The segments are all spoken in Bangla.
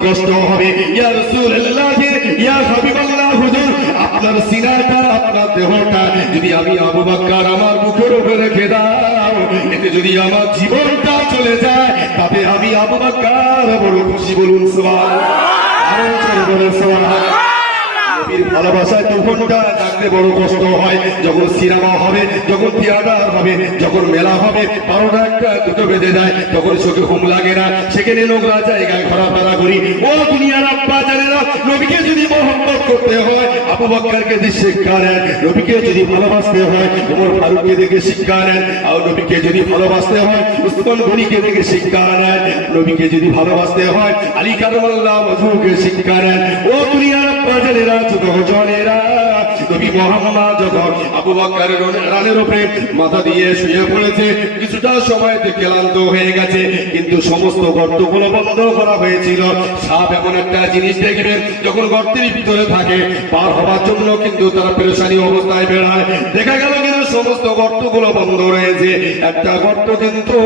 কষ্ট হবে ইয়া রাসূলুল্লাহ ইয়া হাবিবাল্লাহ হুজুর আপনার সিনাটা আপনার দেহটা যদি আমি আবু বকর আমার মুখের উপরে রেখে দাও এতে যদি আমার জীবনটা চলে যায় তবে আমি আবু বকর বড় খুশি বলুন সুবহানাল্লাহ। আরও জোরে বলুন সুবহানাল্লাহ। নবীর ভালোবাসায় তখনটা ডাকতে বড় কষ্ট হয়, যখন সিনেমা হবে, যখন থিয়েটার হবে, যখন মেলা হবে বারোটা একটা দুটো বেজে যায়, তখন চোখে ঘুম লাগে না। সেখানে নোংরা জায়গায় ঘোরাফেরা করি। ও দুনিয়ার আব্বা জানেরা, নবীকে যদি মহব্বত করতে হয়, আবু বক্করকে যদি শিক্ষা নেন নবীকে যদি ভালোবাসতে হয়, ওমর ফারুককে দেখে শিক্ষা নেন, আর নবীকে যদি ভালোবাসতে হয়, উসমান গনিকে দেখে শিক্ষা নেন, নবীকে যদি ভালোবাসতে হয়, আলী কারমাল্লাহ মজুকে শিক্ষা নেন। ও দুনিয়ার আব্বা জানেরা, ছোট জনেরা। নবী যখন আবু রানের উপরে মাথা দিয়ে শুয়ে পড়েছে, কিছুটা সময়তে ক্লান্ত হয়ে গেছে, কিন্তু সমস্ত গর্তগুলো বন্ধ করা হয়েছিল। সাপ এমন একটা জিনিস দেখবে যখন গর্তের ভিতরে থাকে, পার হওয়ার জন্য কিন্তু তারা পেরেশানি অবস্থায় বেড়ায় দেখা গেল কিন্তু সমস্ত গর্তগুলো বন্ধ রয়েছে। একটা গর্ত কিন্তু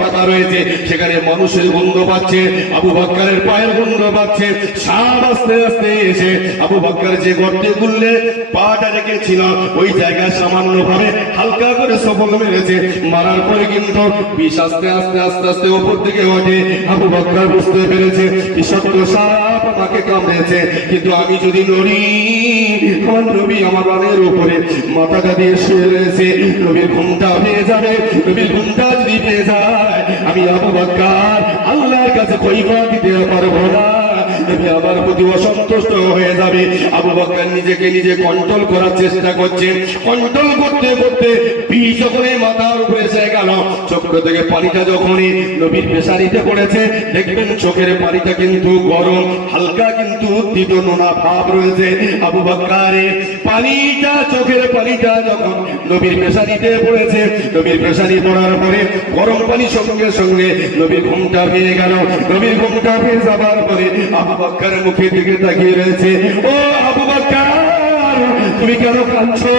পাতা রয়েছে, সেখানে মানুষের গন্ধ পাচ্ছে, আবু বকরের পায়ের গন্ধ পাচ্ছে সাপ আস্তে আস্তে এসে আবু বকর যে গর্তে গুললে পাটা রেখেছিল, ওই জায়গায় সামান্য ভাবে হালকা করে সবল মেরেছে। মারার পরে কিন্তু বিষ আস্তে আস্তে আস্তে আস্তে ওপর দিকে ওঠে। আবু বকর বুঝতে পেরেছে, বিষাক্ত সাপ আমাকে কামড়েছে। কিন্তু আমি যদি নড়ি, আমার নবী আমার রানের উপরে মাথাটা দিয়ে শুয়ে ঘুমটা যাবে। ঘুমটা যদি পেয়ে যায়, আমি আল্লাহর কাছে কৈফা দিতে পারব না। আমার প্রতি অসন্তুষ্ট হয়ে যাবে। আবু নিজেকে নিজে কন্ট্রোল করার চেষ্টা করছে। কন্ট্রোল করতে করতে বিষ যখন মাথার থেকে পানিটা যখনই নবীর পেশারিতে পড়েছে, দেখবেন চোখের পানিটা কিন্তু গরম, হালকা কিন্তু উদ্দিত নোনা ভাব রয়েছে। আবু বকরে পানিটা, চোখের পানিটা যখন নবীর পেশারিতে পড়েছে, নবীর পেশারি পড়ার পরে গরম পানি সঙ্গে সঙ্গে নবীর ঘুমটা পেয়ে গেল। নবীর ঘুমটা পেয়ে যাবার পরে আবু বকরের মুখের দিকে তাকিয়ে রয়েছে। ও আবু বকর তুমি কেন কাঁদছো?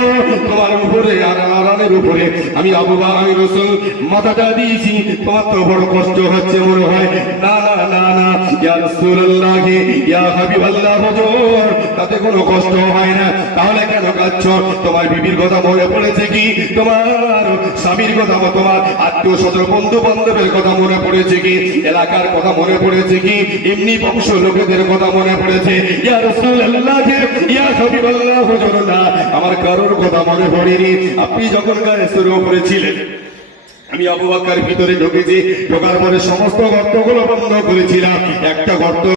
উপরে আমি আবু বা আমি রসুল, মাথাটা দিয়েছি। তোমার তো বড় কষ্ট হচ্ছে মনে হয়। না না না না। ইয়া রসুল্লাহ ইয়া হাবিবাল্লাহ, হুজুর। তাতে কোনো কষ্ট হয় না। তাহলে কেন কাঁদছো? তোমার বিবির কথা মনে পড়েছে কি? তোমার স্বামীর কথা তোমার আত্মীয় স্বজন বন্ধু বান্ধবের কথা মনে পড়েছে কি? এলাকার কথা মনে পড়েছে কি? এমনি বংশ লোকেদের কথা মনে পড়েছে। ইয়া রাসূলুল্লাহ, ইয়া হাবিবাল্লাহ, হুজুর না আমার কারোর কথা মনে পড়েনি। আপনি যখন গায়ে শুরু করেছিলেন আমি আবু ভিতরে ঢুকেছি। ঢোকার পরে সমস্ত গর্তগুলো বন্ধ করেছিলাম। একটা গর্ত